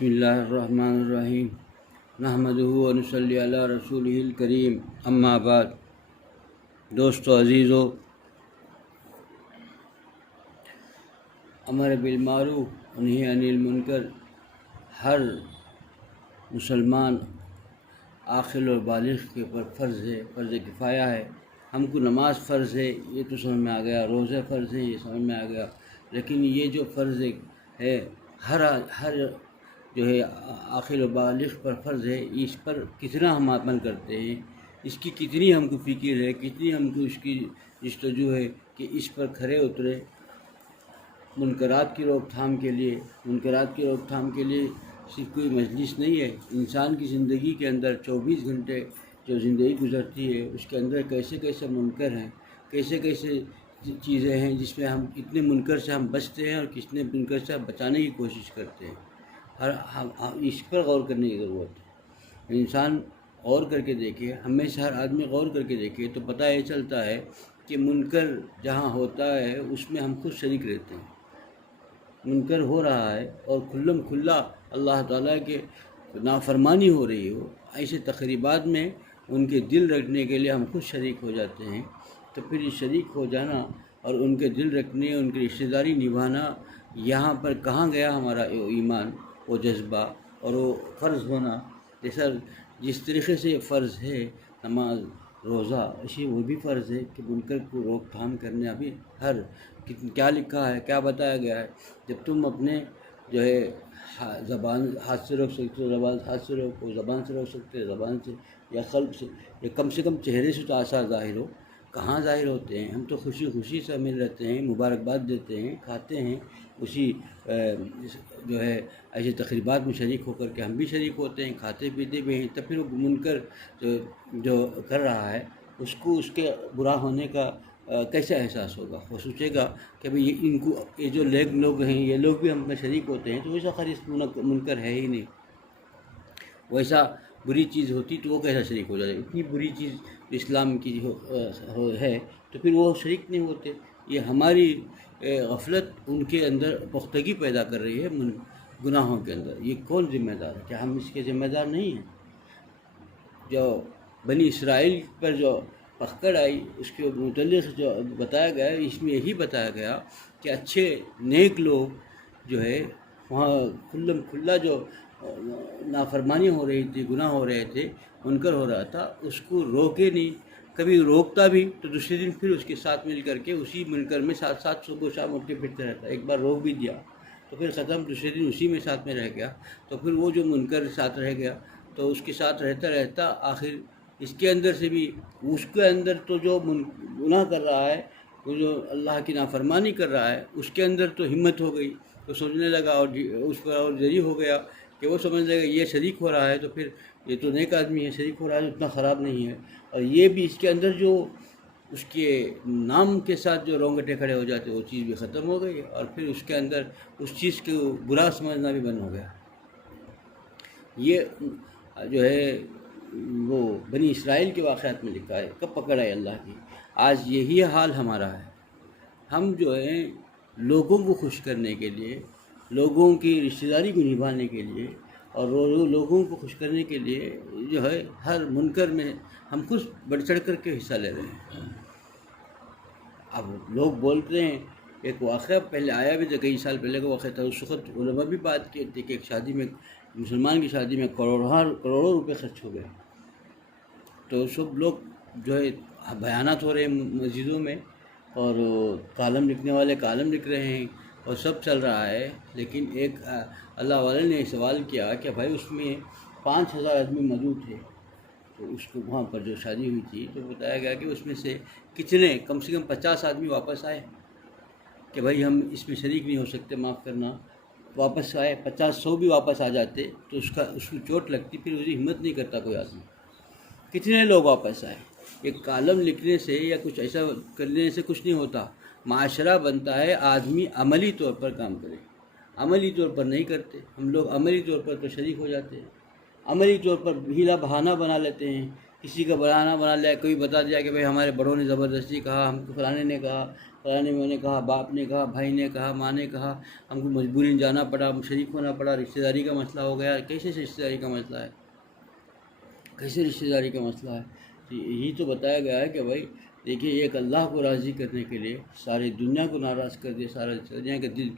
بسم اللہ الرحمن الرحیم نحمدہ و نصلی علی رسولہ الکریم اما بعد۔ دوستو عزیزو، امر بالمعروف و نہی عن المنکر ہر مسلمان عاقل اور بالغ کے اوپر فرض ہے، فرض کفایہ ہے۔ ہم کو نماز فرض ہے، یہ تو سمجھ میں آ گیا، روزہ فرض ہے، یہ سمجھ میں آ گیا، لیکن یہ جو فرض ہے ہر جو ہے عاقل و بالغ پر فرض ہے، اس پر کتنا ہم عمل کرتے ہیں، اس کی کتنی ہم کو فکر ہے، کتنی ہم کو اس کی جستجو ہے کہ اس پر کھرے اترے۔ منکرات کی روک تھام کے لیے صرف کوئی مجلس نہیں ہے۔ انسان کی زندگی کے اندر 24 گھنٹے جو زندگی گزرتی ہے، اس کے اندر کیسے کیسے منکر ہیں، کیسے کیسے چیزیں ہیں جس میں ہم کتنے منکر سے ہم بچتے ہیں اور کتنے منکر سے ہم بچانے کی کوشش کرتے ہیں۔ اس پر غور کرنے کی ضرورت ہے۔ انسان غور کر کے دیکھے، ہمیشہ ہر آدمی غور کر کے دیکھے تو پتہ یہ چلتا ہے کہ منکر جہاں ہوتا ہے اس میں ہم خود شریک رہتے ہیں۔ منکر ہو رہا ہے اور کھلم کھلا اللہ تعالیٰ کے نافرمانی ہو رہی ہو، ایسے تقریبات میں ان کے دل رکھنے کے لیے ہم خود شریک ہو جاتے ہیں۔ تو پھر یہ شریک ہو جانا اور ان کے دل رکھنے، ان کی رشتہ داری نبھانا، یہاں پر کہاں گیا ہمارا ایمان، وہ جذبہ اور وہ فرض ہونا؟ جس طریقے سے یہ فرض ہے نماز روزہ، اسی وہ بھی فرض ہے کہ منکر کو روک تھام کرنے۔ ابھی کیا لکھا ہے، کیا بتایا گیا ہے؟ جب تم اپنے جو ہے زبان ہاتھ سے روک سکتے ہو زبان ہاتھ سے روکو، زبان سے روک سکتے ہو زبان سے، یا قلب سے، یا کم سے کم چہرے سے تو آثار ظاہر ہو۔ کہاں ظاہر ہوتے ہیں؟ ہم تو خوشی خوشی سے مل رہتے ہیں، مبارکباد دیتے ہیں، کھاتے ہیں، اسی جو ہے ایسے تقریبات میں شریک ہو کر کے ہم بھی شریک ہوتے ہیں، کھاتے پیتے بھی ہیں۔ تب پھر وہ منکر جو کر رہا ہے اس کو اس کے برا ہونے کا کیسے احساس ہوگا؟ وہ سوچے گا کہ بھئی ان کو یہ جو لوگ ہیں، یہ لوگ بھی ہم میں شریک ہوتے ہیں، تو ویسا خالص منکر ہے ہی نہیں۔ ویسا بری چیز ہوتی تو وہ کیسا شریک ہو جاتا؟ اتنی بری چیز اسلام کی ہے تو پھر وہ شریک نہیں ہوتے۔ یہ ہماری غفلت ان کے اندر پختگی پیدا کر رہی ہے گناہوں کے اندر۔ یہ کون ذمہ دار ہے؟ کیا ہم اس کے ذمہ دار نہیں ہیں؟ جو بنی اسرائیل پر جو پکڑ آئی، اس کے متعلق جو بتایا گیا، اس میں یہی بتایا گیا کہ اچھے نیک لوگ جو ہے وہاں کھلم کھلا جو نافرمانی ہو رہی تھی، گناہ ہو رہے تھے، منکر ہو رہا تھا، اس کو روکے نہیں۔ کبھی روکتا بھی تو دوسرے دن پھر اس کے ساتھ مل کر کے اسی منکر میں ساتھ صبح شام اٹھتے پھرتے رہتا۔ ایک بار روک بھی دیا تو پھر ختم، دوسرے دن اسی میں ساتھ میں رہ گیا، تو پھر وہ جو منکر ساتھ رہ گیا تو اس کے ساتھ رہتا آخر اس کے اندر سے بھی، اس کے اندر تو جو گناہ کر رہا ہے، وہ جو اللہ کی نافرمانی کر رہا ہے، اس کے اندر تو ہمت ہو گئی، تو سوچنے لگا اور اس پر اور جری ہو گیا کہ وہ سمجھ لے گا یہ شریک ہو رہا ہے تو پھر یہ تو نیک آدمی ہے، شریک ہو رہا ہے اتنا خراب نہیں ہے۔ اور یہ بھی اس کے اندر جو اس کے نام کے ساتھ جو رونگٹے کھڑے ہو جاتے، وہ چیز بھی ختم ہو گئی، اور پھر اس کے اندر اس چیز کو برا سمجھنا بھی بند ہو گیا۔ یہ جو ہے وہ بنی اسرائیل کے واقعات میں لکھا ہے، کب پکڑ آئی اللہ کی۔ آج یہی حال ہمارا ہے۔ ہم جو ہے لوگوں کو خوش کرنے کے لیے، لوگوں کی رشتہ داری کو نبھانے کے لیے اور لوگوں کو خوش کرنے کے لیے جو ہے ہر منکر میں ہم خود بڑھ چڑھ کر کے حصہ لے رہے ہیں۔ اب لوگ بولتے ہیں، ایک واقعہ پہلے آیا بھی تھا، کئی سال پہلے کا واقعہ تھا، اس وقت علماء بھی بات کی تھی کہ ایک شادی میں، مسلمان کی شادی میں کروڑوں روپے خرچ ہو گئے۔ تو سب لوگ جو ہے بیانات ہو رہے ہیں مسجدوں میں، اور کالم لکھنے والے کالم لکھ رہے ہیں، اور سب چل رہا ہے، لیکن ایک اللہ والے نے سوال کیا کہ بھائی اس میں 5000 آدمی موجود تھے، تو اس کو وہاں پر جو شادی ہوئی تھی، تو بتایا گیا کہ اس میں سے کتنے، کم سے کم 50 آدمی واپس آئے کہ بھائی ہم اس میں شریک نہیں ہو سکتے، معاف کرنا۔ واپس آئے 50 بھی واپس آ جاتے تو اس کو چوٹ لگتی، پھر اسے ہمت نہیں کرتا کوئی آدمی۔ کتنے لوگ واپس آئے؟ ایک کالم لکھنے سے یا کچھ ایسا کرنے سے کچھ نہیں ہوتا۔ معاشرہ بنتا ہے آدمی عملی طور پر کام کرے، عملی طور پر نہیں کرتے۔ ہم لوگ عملی طور پر تو شریک ہو جاتے ہیں، عملی طور پر ہیلا بہانہ بنا لیتے ہیں کسی کا بنا لیا، کوئی بتا دیا کہ بھائی ہمارے بڑوں نے زبردستی کہا، ہم کو فلانے نے کہا، فلانے میں نے کہا، باپ نے کہا، بھائی نے کہا، ماں نے کہا، ہم کو مجبوری جانا پڑا، شریک ہونا پڑا، رشتہ داری کا مسئلہ ہو گیا۔ کیسے رشتہ داری کا مسئلہ ہے؟ کیسے رشتہ داری کا مسئلہ ہے؟ یہی تو بتایا گیا ہے کہ بھائی دیکھیے، ایک اللہ کو راضی کرنے کے لیے ساری دنیا کو ناراض کر دے، سارے دنیا کا دل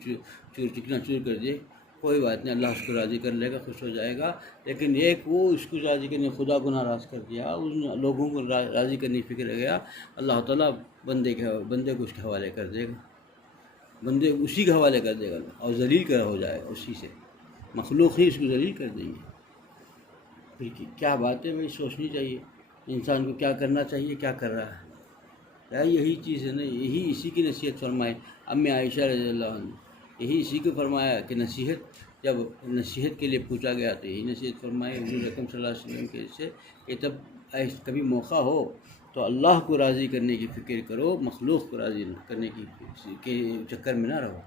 چکنا چور کر دے، کوئی بات نہیں، اللہ اس کو راضی کر لے گا، خوش ہو جائے گا۔ لیکن ایک وہ اس کو راضی کرنے، خدا کو ناراض کر دیا، ان لوگوں کو راضی کرنے کی فکر گیا، اللہ تعالیٰ بندے کو اس کے حوالے کر دے گا، بندے اسی کے حوالے کر دے گا اور ذلیل کر ہو جائے گا اسی سے، مخلوق ہی اس کو ذلیل کر دیں گے۔ پھر کیا بات ہے بھائی، سوچنی چاہیے انسان کو، کیا کرنا چاہیے، کیا کر رہا ہے۔ یہی چیز ہے نا، یہی اسی کی نصیحت فرمائی امی عائشہ رضی اللہ عنہ، یہی اسی کو فرمایا کہ نصیحت، جب نصیحت کے لیے پوچھا گیا تو یہی نصیحت فرمائی حضور اکرم صلی اللہ علیہ وسلم کے سے کہ جب کبھی موقع ہو تو اللہ کو راضی کرنے کی فکر کرو، مخلوق کو راضی کرنے کے چکر میں نہ رہو۔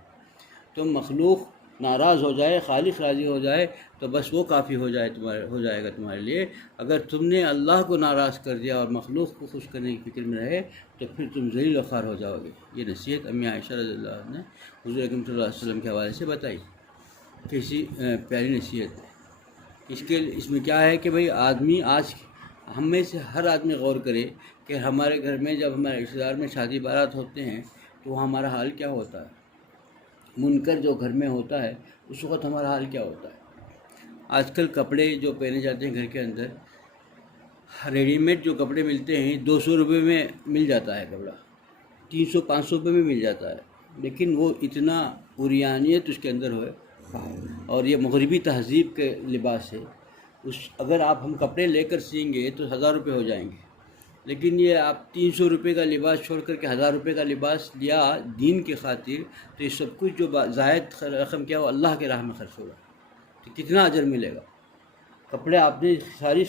تم مخلوق ناراض ہو جائے، خالق راضی ہو جائے تو بس وہ کافی ہو جائے گا تمہارے لیے۔ اگر تم نے اللہ کو ناراض کر دیا اور مخلوق کو خوش کرنے کی فکر میں رہے تو پھر تم ذلیل و خوار ہو جاؤ گے۔ یہ نصیحت امی عائشہ رضی اللہ عنہ نے حضور اکرم صلی اللہ علیہ وسلم کے حوالے سے بتائی، کیسی پیاری نصیحت ہے۔ اس میں کیا ہے کہ بھئی آدمی، آج ہم میں سے ہر آدمی غور کرے کہ ہمارے گھر میں جب ہمارے رشتہ دار میں شادی بارات ہوتے ہیں تو ہمارا حال کیا ہوتا ہے، منکر جو گھر میں ہوتا ہے اس وقت ہمارا حال کیا ہوتا ہے۔ آج کل کپڑے جو پہنے جاتے ہیں گھر کے اندر، ریڈی میڈ جو کپڑے ملتے ہیں 200 روپے میں مل جاتا ہے کپڑا، 300-500 روپے میں مل جاتا ہے، لیکن وہ اتنا عریانیت اس کے اندر ہے، اور یہ مغربی تہذیب کے لباس ہے۔ اگر ہم کپڑے لے کر سئیں گے تو 1000 روپے ہو جائیں گے، لیکن یہ آپ 300 روپے کا لباس چھوڑ کر کے 1000 روپے کا لباس لیا دین کی خاطر، تو یہ سب کچھ جو زائد رقم کیا وہ اللہ کے راہ میں خرچ ہوگا، تو کتنا اجر ملے گا۔ کپڑے آپ نے ساری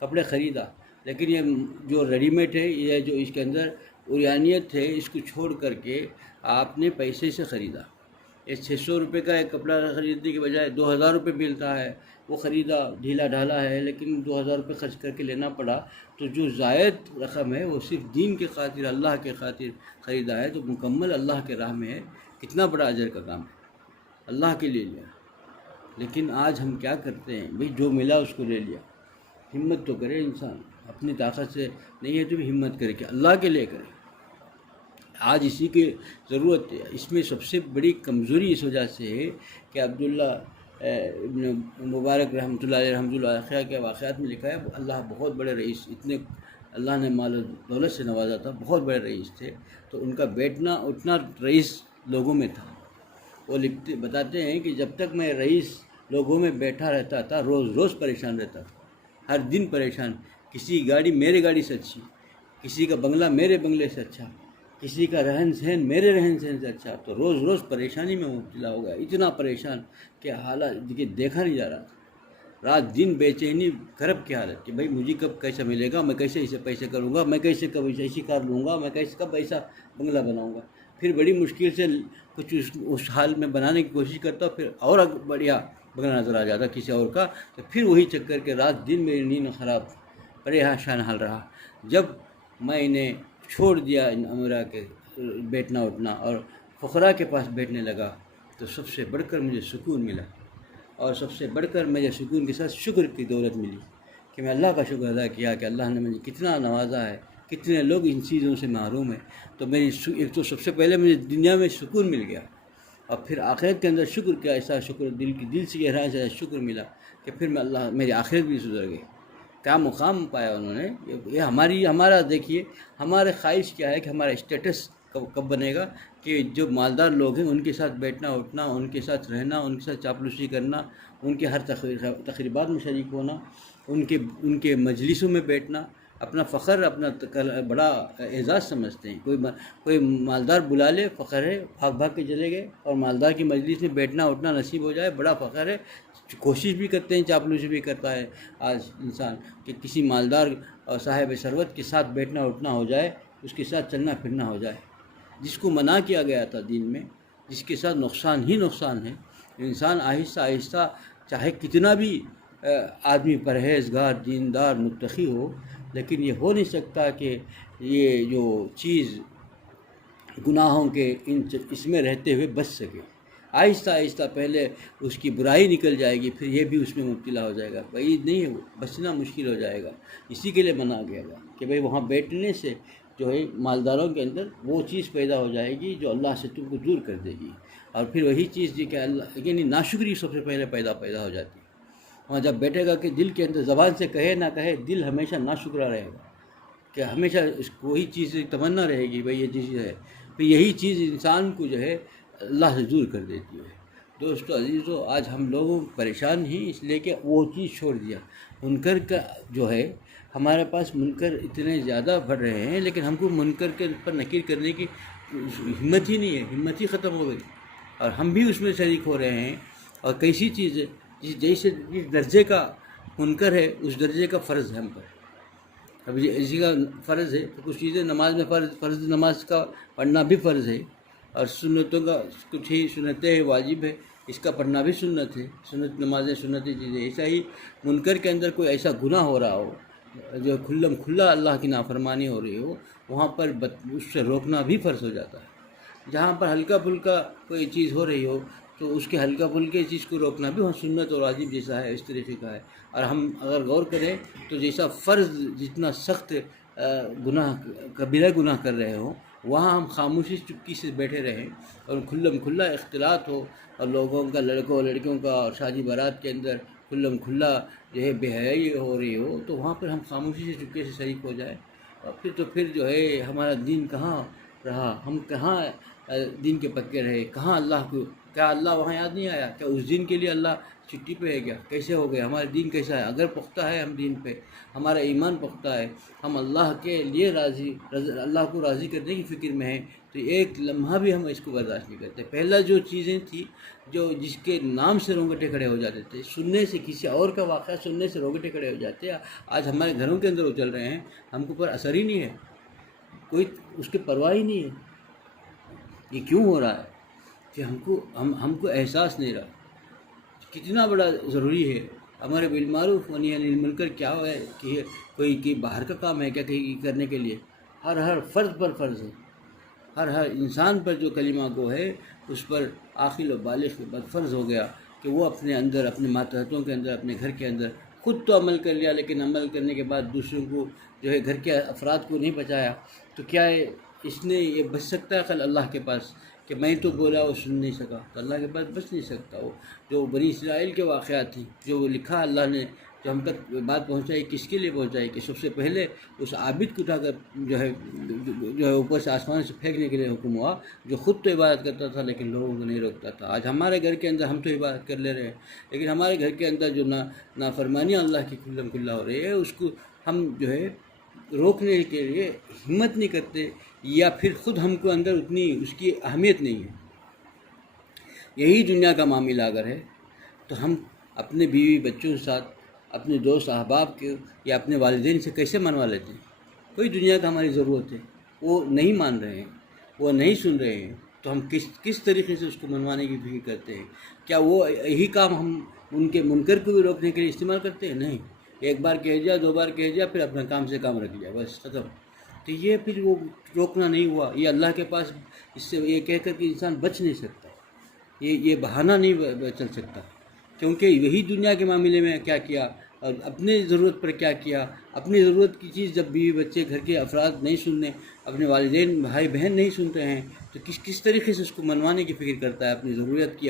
کپڑے خریدا، لیکن یہ جو ریڈی میڈ ہے، یہ جو اس کے اندر عریانیت ہے، اس کو چھوڑ کر کے آپ نے پیسے سے خریدا۔ یہ 600 روپے کا ایک کپڑا خریدنے کے بجائے 2000 روپے ملتا ہے، وہ خریدا، ڈھیلا ڈھالا ہے، لیکن 2000 روپے خرچ کر کے لینا پڑا، تو جو زائد رقم ہے وہ صرف دین کے خاطر، اللہ کے خاطر خریدا ہے، تو مکمل اللہ کے راہ میں ہے، کتنا بڑا اجر کا کام ہے، اللہ کے لیے لیا۔ لیکن آج ہم کیا کرتے ہیں بھئی، جو ملا اس کو لے لیا۔ ہمت تو کرے انسان، اپنی طاقت سے نہیں ہے تو بھی ہمت کرے کہ اللہ کے لیے کرے۔ آج اسی کی ضرورت ہے۔ اس میں سب سے بڑی کمزوری اس وجہ سے ہے کہ عبداللہ ابن مبارک رحمۃ اللہ علیہ رحمۃ اللہ کے واقعات میں لکھا ہے، اللہ بہت بڑے رئیس، اتنے اللہ نے مال و دولت سے نوازا تھا، بہت بڑے رئیس تھے، تو ان کا بیٹھنا اٹھنا رئیس لوگوں میں تھا۔ وہ بتاتے ہیں کہ جب تک میں رئیس لوگوں میں بیٹھا رہتا تھا، روز روز پریشان رہتا تھا، ہر دن پریشان، کسی کی گاڑی میرے گاڑی سے اچھی، کسی کا بنگلہ میرے بنگلے سے اچھا، کسی کا رہن سہن میرے رہن سہن سے اچھا، تو روز روز پریشانی میں مبتلا ہو گیا، اتنا پریشان کہ حالات دیکھا نہیں جا رہا تھا، رات دن بے چینی کرب کی حالت کہ بھائی مجھے کب کیسا ملے گا، میں کیسے اسے پیسے کروں گا، میں کیسے کب ایسی کار لوں گا، میں کیسے کب ایسا بنگلہ بناؤں گا۔ پھر بڑی مشکل سے کچھ اس حال میں بنانے کی کوشش کرتا، پھر اور بڑھیا بنگلہ نظر آ جاتا کسی اور کا، تو پھر وہی چکر کے رات دن میری نیند خراب، پریشان حال رہا۔ جب میں انہیں چھوڑ دیا ان امراء کے بیٹھنا اٹھنا اور فقراء کے پاس بیٹھنے لگا، تو سب سے بڑھ کر مجھے سکون ملا، اور سب سے بڑھ کر مجھے سکون کے ساتھ شکر کی دولت ملی کہ میں اللہ کا شکر ادا کیا کہ اللہ نے مجھے کتنا نوازا ہے، کتنے لوگ ان چیزوں سے محروم ہیں۔ تو میری ایک تو سب سے پہلے مجھے دنیا میں سکون مل گیا، اور پھر آخرت کے اندر شکر کیا، ایسا شکر دل سے گہرائی سے شکر ملا کہ پھر میں اللہ میری آخرت بھی سدھر گئی۔ کیا مقام پایا انہوں نے، یہ ہمارا دیکھیے، ہمارے خواہش کیا ہے کہ ہمارا اسٹیٹس کب بنے گا کہ جو مالدار لوگ ہیں ان کے ساتھ بیٹھنا اٹھنا، ان کے ساتھ رہنا، ان کے ساتھ چاپلوسی کرنا، ان کے ہر تقریبات میں شریک ہونا، ان کے مجلسوں میں بیٹھنا، اپنا فخر، اپنا بڑا اعزاز سمجھتے ہیں۔ کوئی مالدار بلا لے، فخر ہے، بھاگ کے چلے گئے، اور مالدار کی مجلس میں بیٹھنا اٹھنا نصیب ہو جائے، بڑا فخر ہے۔ کوشش بھی کرتے ہیں، چاپلوسی بھی کرتا ہے آج انسان کہ کسی مالدار اور صاحب ثروت کے ساتھ بیٹھنا اٹھنا ہو جائے، اس کے ساتھ چلنا پھرنا ہو جائے، جس کو منع کیا گیا تھا دین میں، جس کے ساتھ نقصان ہی نقصان ہے۔ انسان آہستہ آہستہ چاہے کتنا بھی آدمی پرہیزگار، دیندار، متقی ہو، لیکن یہ ہو نہیں سکتا کہ یہ جو چیز گناہوں کے اس میں رہتے ہوئے بچ سکے. آہستہ آہستہ پہلے اس کی برائی نکل جائے گی، پھر یہ بھی اس میں مبتلا ہو جائے گا. بعید نہیں ہے، وہ بچنا مشکل ہو جائے گا. اسی کے لیے منع گیا گا کہ بھئی وہاں بیٹھنے سے جو ہے مالداروں کے اندر وہ چیز پیدا ہو جائے گی جو اللہ سے تم کو دور کر دے گی، اور پھر وہی چیز جو کہ اللہ یعنی ناشکری سب سے پہلے پیدا ہو جاتی ہے. وہاں جب بیٹھے گا کہ دل کے اندر زبان سے کہے نہ کہے دل ہمیشہ ناشکرا رہے گا، کہ ہمیشہ اس کو وہی چیز تمنا رہے گی بھئی یہ چیز ہے. پھر یہی چیز انسان کو جو ہے اللہ سے دور کر دیتی ہے. دوستو عزیزو، آج ہم لوگوں پریشان ہی اس لیے کہ وہ چیز چھوڑ دیا. منکر کا جو ہے ہمارے پاس منکر اتنے زیادہ بڑھ رہے ہیں، لیکن ہم کو منکر کے پر نکیر کرنے کی ہمت ہی نہیں ہے، ہمت ہی ختم ہو گئی، اور ہم بھی اس میں شریک ہو رہے ہیں. اور کیسی چیز ہے جس درجے کا منکر ہے اس درجے کا فرض ہے ہم پر. اب اسی کا فرض ہے تو کچھ چیزیں نماز میں فرض نماز کا پڑھنا بھی فرض ہے، اور سنتوں کا کچھ ہی سنتیں واجب ہے، اس کا پڑھنا بھی سنت ہے. سنت نمازیں سنتی چیزیں. ایسا ہی منکر کے اندر کوئی ایسا گناہ ہو رہا ہو جو کھلا اللہ کی نافرمانی ہو رہی ہو، وہاں پر اس سے روکنا بھی فرض ہو جاتا ہے. جہاں پر ہلکا پھلکا کوئی چیز ہو رہی ہو تو اس کے ہلکا پھلکے چیز کو روکنا بھی سنت اور واجب جیسا ہے، اس طریقے کا ہے. اور ہم اگر غور کریں تو جیسا فرض جتنا سخت گناہ کبیرہ گناہ کر رہے ہوں، وہاں ہم خاموشی چپکی سے بیٹھے رہیں اور کھلا اختلاط ہو، اور لوگوں کا لڑکوں لڑکیوں کا اور شادی بارات کے اندر کھلا جو ہے بے حیائی ہو رہی ہو، تو وہاں پر ہم خاموشی سے چپکے سے شریک ہو جائیں. اور پھر جو ہے ہمارا دین کہاں رہا، ہم کہاں دین کے پکے رہے، کہاں اللہ کو، کیا اللہ وہاں یاد نہیں آیا؟ کیا اس دین کے لیے اللہ چھٹی پہ ہے کیا؟ کیسے ہو گیا؟ ہمارا دین کیسا ہے؟ اگر پختہ ہے ہم دین پہ، ہمارا ایمان پختہ ہے، ہم اللہ کے لیے اللہ کو راضی کرنے کی فکر میں ہیں، تو ایک لمحہ بھی ہم اس کو برداشت نہیں کرتے. پہلا جو چیزیں تھیں جس کے نام سے رونگٹے کھڑے ہو جاتے تھے، سننے سے کسی اور کا واقعہ سننے سے رونگٹے کھڑے ہو جاتے ہیں، آج ہمارے گھروں کے اندر وہ چل رہے ہیں، ہم کو پر اثر ہی نہیں ہے، کوئی اس کی پرواہ ہی نہیں ہے. یہ کیوں ہو رہا ہے کہ ہم کو احساس نہیں رہا کتنا بڑا ضروری ہے ہمارے بالمعروف ونہی عن المنکر. کیا ہے کہ کوئی باہر کا کام ہے کیا کرنے کے لیے؟ ہر فرد پر فرض ہے، ہر انسان پر جو کلمہ گو ہے اس پر عاقل و بالغ پر فرض ہو گیا کہ وہ اپنے اندر، اپنے ماتحتوں کے اندر، اپنے گھر کے اندر خود تو عمل کر لیا، لیکن عمل کرنے کے بعد دوسروں کو جو ہے گھر کے افراد کو نہیں بچایا. تو کیا اس نے یہ بچ سکتا ہے کل اللہ کے پاس کہ میں تو بولا وہ سن نہیں سکا؟ تو اللہ کے پاس بچ نہیں سکتا. وہ جو بنی اسرائیل کے واقعات تھیں، جو وہ لکھا اللہ نے، جو ہم تک بات پہنچائی، کس کے لیے پہنچائی کہ سب سے پہلے اس عابد کو اٹھا کر جو ہے اوپر سے آسمان سے پھینکنے کے لیے حکم ہوا، جو خود تو عبادت کرتا تھا لیکن لوگوں کو نہیں روکتا تھا. آج ہمارے گھر کے اندر ہم تو عبادت کر لے رہے ہیں، لیکن ہمارے گھر کے اندر جو نافرمانی اللہ کی کھلا ہو رہی ہے، اس کو ہم جو ہے روکنے کے لیے ہمت نہیں کرتے، یا پھر خود ہم کو اندر اتنی اس کی اہمیت نہیں ہے. یہی دنیا کا معاملہ اگر ہے تو ہم اپنے بیوی بچوں کے ساتھ، اپنے دوست احباب کے یا اپنے والدین سے کیسے منوا لیتے ہیں؟ کوئی دنیا کا ہماری ضرورت ہے، وہ نہیں مان رہے ہیں، وہ نہیں سن رہے ہیں، تو ہم کس طریقے سے اس کو منوانے کی فکر کرتے ہیں؟ کیا وہ یہی کام ہم ان کے منکر کو بھی روکنے کے لیے استعمال کرتے ہیں؟ نہیں. ایک بار کہہ دیا، دو بار کہہ دیا، پھر اپنا کام سے کام رکھ لیا، بس ختم. تو یہ پھر وہ روکنا نہیں ہوا. یہ اللہ کے پاس اس سے یہ کہہ کر کہ انسان بچ نہیں سکتا، یہ بہانہ نہیں چل سکتا، کیونکہ یہی دنیا کے معاملے میں کیا کیا اور اپنے ضرورت پر کیا کیا. اپنی ضرورت کی چیز جب بیوی بچے گھر کے افراد نہیں سننے، اپنے والدین بھائی بہن نہیں سنتے ہیں، تو کس طریقے سے اس کو منوانے کی فکر کرتا ہے اپنی ضرورت کی،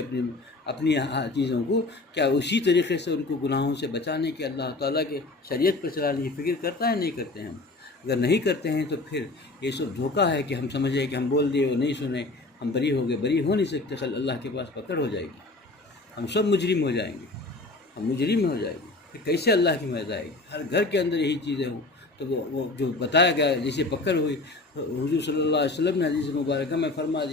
اپنی چیزوں کو؟ کیا اسی طریقے سے ان کو گناہوں سے بچانے کی، اللہ تعالیٰ کے شریعت پر چلانے کی فکر کرتا ہے؟ نہیں کرتے ہیں. ہم اگر نہیں کرتے ہیں تو پھر یہ سب دھوکہ ہے کہ ہم سمجھیں کہ ہم بول دیے وہ نہیں سنے، ہم بری ہو گئے. بری ہو نہیں سکتے، کل اللہ کے پاس پکڑ ہو جائے گی، ہم سب مجرم ہو جائیں گے، ہم مجرم ہو جائیں گے. پھر کیسے اللہ کی مدد آئے گی؟ ہر گھر کے اندر یہی چیزیں ہوں تو وہ جو بتایا گیا جیسے پکڑ ہوئی، حضور صلی اللہ علیہ وسلم نے حدیث مبارکہ میں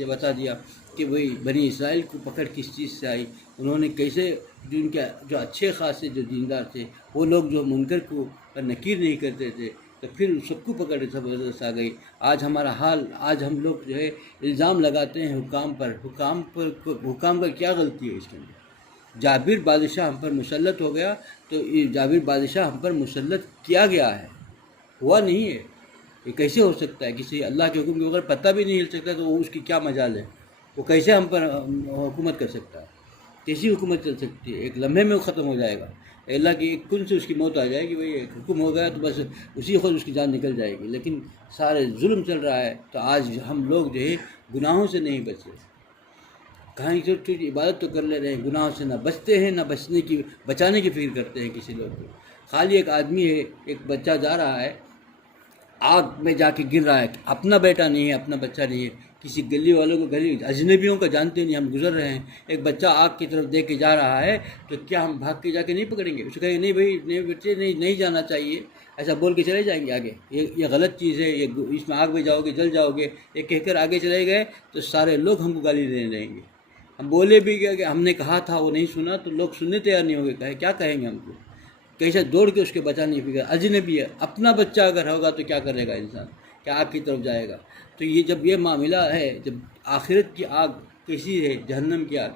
بتا دیا کہ وہی بنی اسرائیل کو پکڑ کس چیز سے آئی. انہوں نے کیسے ان کے جو اچھے خاصے جو دیندار تھے، وہ لوگ جو منکر کو نکیر نہیں کرتے تھے، تو پھر سب کو پکڑ زبردست آ گئی. آج ہمارا حال، آج ہم لوگ جو ہے الزام لگاتے ہیں حکام پر. حکام کا کیا غلطی ہے اس کے اندر؟ جابر بادشاہ ہم پر مسلط ہو گیا، تو یہ جابر بادشاہ ہم پر مسلط کیا گیا ہے، ہوا نہیں ہے، یہ کیسے ہو سکتا ہے؟ کسی اللہ کے حکم کے بغیر پتہ بھی نہیں ہل سکتا تو وہ اس کی کیا مجال ہے؟ وہ کیسے ہم پر حکومت کر سکتا ہے؟ کیسی حکومت چل سکتی ہے؟ ایک لمحے میں وہ ختم ہو جائے گا، اللہ کی ایک کن سے اس کی موت آ جائے گی، بھائی ایک حکم ہو گیا تو بس اسی خود اس کی جان نکل جائے گی۔ لیکن سارے ظلم چل رہا ہے، تو آج ہم لوگ جو ہے گناہوں سے نہیں بچ رہے، کہیں چھوٹی چھوٹی عبادت تو کر لے رہے ہیں، گناہوں سے نہ بچتے ہیں، نہ بچانے کی فکر کرتے ہیں کسی لوگ کو۔ خالی ایک آدمی ہے، ایک بچہ جا رہا ہے آگ میں جا کے گر رہا ہے، اپنا بیٹا نہیں ہے، اپنا بچہ نہیں ہے، کسی گلی والوں کو، گلی اجنبیوں کا جانتے نہیں، ہم گزر رہے ہیں، ایک بچہ آگ کی طرف دیکھ کے جا رہا ہے تو کیا ہم بھاگ کے جا کے نہیں پکڑیں گے؟ اس کو کہیں گے نہیں بھائی، نہیں بچے، نہیں جانا چاہیے، ایسا بول کے چلے جائیں گے آگے؟ یہ غلط چیز ہے، یہ اس میں آگ میں جاؤ گے جل جاؤ گے، یہ کہہ کر آگے چلے گئے تو سارے لوگ ہم کو گالی دینے لگیں گے۔ ہم بولے بھی کہ ہم نے کہا تھا، وہ نہیں سنا، تو لوگ سننے تیار نہیں ہو گئے، کیا کہیں گے ہم کو؟ کیسے دوڑ کے اس کے بچانے کی فکر، اجنبی ہے، اپنا بچہ اگر ہوگا تو کیا کرے گا انسان؟ کیا آگ کی طرف جائے گا؟ تو یہ جب یہ معاملہ ہے، جب آخرت کی آگ کیسی ہے، جہنم کی آگ،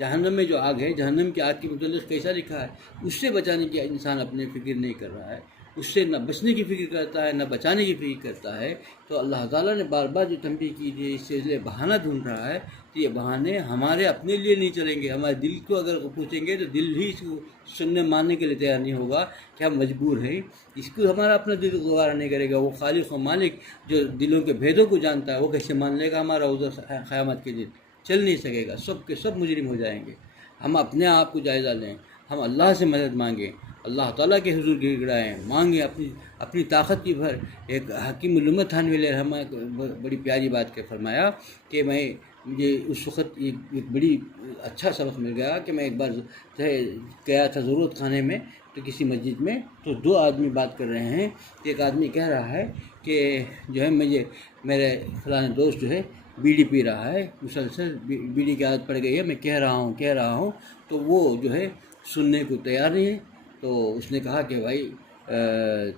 جہنم میں جو آگ ہے، جہنم کی آگ کے متعلق کیسا لکھا ہے، اس سے بچانے کی انسان اپنے فکر نہیں کر رہا ہے، اس سے نہ بچنے کی فکر کرتا ہے، نہ بچانے کی فکر کرتا ہے، تو اللہ تعالیٰ نے بار بار جو تنبیہ کی تھی، اس سے بہانہ ڈھونڈ رہا ہے کہ یہ بہانے ہمارے اپنے لیے نہیں چلیں گے، ہمارے دل کو اگر پوچھیں گے تو دل ہی اس کو سننے ماننے کے لیے تیار نہیں ہوگا کہ ہم مجبور ہیں، اس کو ہمارا اپنا دل گوارا نہیں کرے گا۔ وہ خالق و مالک جو دلوں کے بھیدوں کو جانتا ہے، وہ کیسے مان لے گا ہمارا عذر قیامت کے دن؟ چل نہیں سکے گا، سب کے سب مجرم ہو جائیں گے۔ ہم اپنے آپ کو جائزہ لیں، ہم اللہ سے مدد مانگیں، اللہ تعالیٰ کے حضور گر گڑائیں، مانگیں اپنی طاقت کی بھر۔ ایک حکیم علامہ تھانوی علیہ رحمہ بڑی پیاری بات کے فرمایا کہ مجھے اس وقت ایک بڑی اچھا سبق مل گیا کہ میں ایک بار گیا تھا ضرورت خانے میں، تو کسی مسجد میں، تو دو آدمی بات کر رہے ہیں، ایک آدمی کہہ رہا ہے کہ جو ہے میرے فلاں دوست جو ہے بیڑی پی رہا ہے، مسلسل بیڑی کی عادت پڑ گئی ہے، میں کہہ رہا ہوں تو وہ جو ہے سننے کو تیار نہیں ہے۔ تو اس نے کہا کہ بھائی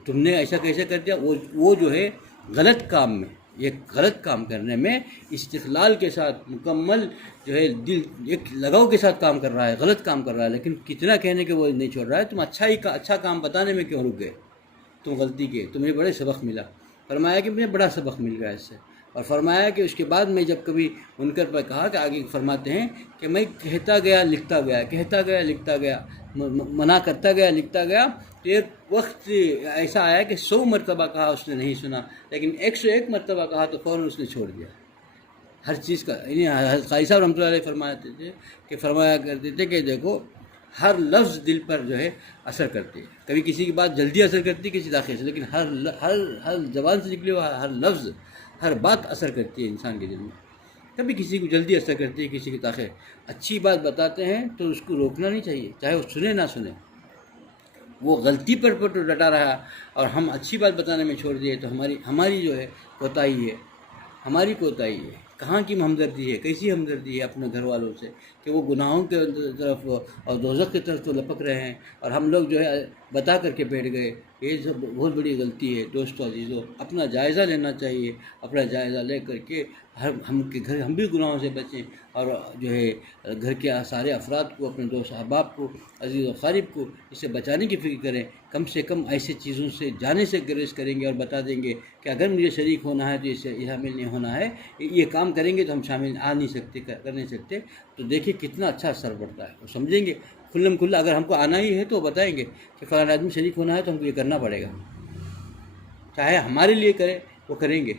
تم نے ایسا کیسے کر دیا؟ وہ جو ہے غلط کام میں، یہ غلط کام کرنے میں استقلال کے ساتھ مکمل جو ہے دل ایک لگاؤ کے ساتھ کام کر رہا ہے، غلط کام کر رہا ہے، لیکن کتنا کہنے کے وہ نہیں چھوڑ رہا ہے۔ تم اچھا کام بتانے میں کیوں رک گئے؟ تم غلطی کیے، تمہیں بڑے سبق ملا۔ فرمایا کہ مجھے بڑا سبق مل گیا اس سے، اور فرمایا کہ اس کے بعد میں جب کبھی منکر پر کہا کہ آگے فرماتے ہیں کہ میں کہتا گیا لکھتا گیا، منع کرتا گیا لکھتا گیا، تو ایک وقت ایسا آیا کہ 100 مرتبہ کہا اس نے نہیں سنا، لیکن 101 مرتبہ کہا تو فوراً اس نے چھوڑ دیا ہر چیز کا۔ یعنی حضرت قاری صاحب رحمۃ اللہ علیہ فرمایا کرتے تھے کہ دیکھو ہر لفظ دل پر جو ہے اثر کرتی ہے، کبھی کسی کی بات جلدی اثر کرتی ہے، کسی داخل سے، لیکن ہر زبان سے نکلے ہوا ہر لفظ، ہر بات اثر کرتی ہے انسان کے دل میں۔ کبھی کسی کو جلدی اثر کرتی ہے، کسی کی تاخیر۔ اچھی بات بتاتے ہیں تو اس کو روکنا نہیں چاہیے، چاہے وہ سنے نہ سنے، وہ غلطی پر ڈٹا رہا اور ہم اچھی بات بتانے میں چھوڑ دیے تو ہماری جو ہے کوتاہی ہے، ہماری کوتاہی ہے۔ کہاں کی ہمدردی ہے، کیسی ہمدردی ہے اپنے گھر والوں سے کہ وہ گناہوں کے طرف اور دوزخ کی طرف تو لپک رہے ہیں، اور ہم لوگ جو ہے بتا کر کے بیٹھ گئے۔ یہ سب بہت بڑی غلطی ہے دوستو عزیزو، اپنا جائزہ لینا چاہیے، اپنا جائزہ لے کر کے ہم بھی گناہوں سے بچیں، اور جو ہے گھر کے سارے افراد کو، اپنے دوست احباب کو، عزیز و قریب کو اس سے بچانے کی فکر کریں۔ کم سے کم ایسے چیزوں سے جانے سے گریز کریں گے اور بتا دیں گے کہ اگر مجھے شریک ہونا ہے تو اس سے شامل نہیں ہونا ہے، یہ کام کریں گے تو ہم شامل آ نہیں سکتے، کر نہیں سکتے۔ تو دیکھیے کتنا اچھا اثر پڑتا ہے، وہ سمجھیں گے کھلم کھلا۔ اگر ہم کو آنا ہی ہے تو بتائیں گے کہ فلاں آدمی شریک ہونا ہے تو ہم کو یہ کرنا پڑے گا، چاہے ہمارے لیے کرے وہ کریں گے،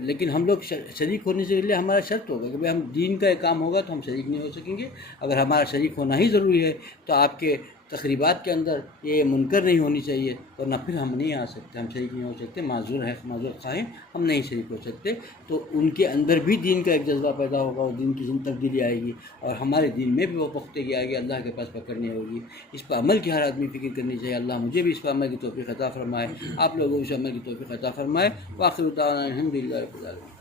لیکن ہم لوگ شریک ہونے سے پہلے ہمارا شرط ہوگا کہ ہم دین کا ایک کام ہوگا تو ہم شریک نہیں ہو سکیں گے۔ اگر ہمارا شریک ہونا ہی ضروری ہے تو آپ کے تقریبات کے اندر یہ منکر نہیں ہونی چاہیے، ورنہ پھر ہم نہیں آ سکتے، ہم شریک نہیں ہو سکتے، معذور خواہ ہم نہیں شریک ہو سکتے۔ تو ان کے اندر بھی دین کا ایک جذبہ پیدا ہوگا، اور دین کی تبدیلی آئے گی، اور ہمارے دین میں بھی وہ پختگی آئے گی، اللہ کے پاس پکڑنی ہوگی۔ اس پر عمل کی ہر آدمی فکر کرنی چاہیے۔ اللہ مجھے بھی اس پر عمل کی توفیق عطا فرمائے، آپ لوگوں کو اس عمل کی توفیق عطا فرمائے۔ وآخر دعوانا الحمدللہ رب العالمین۔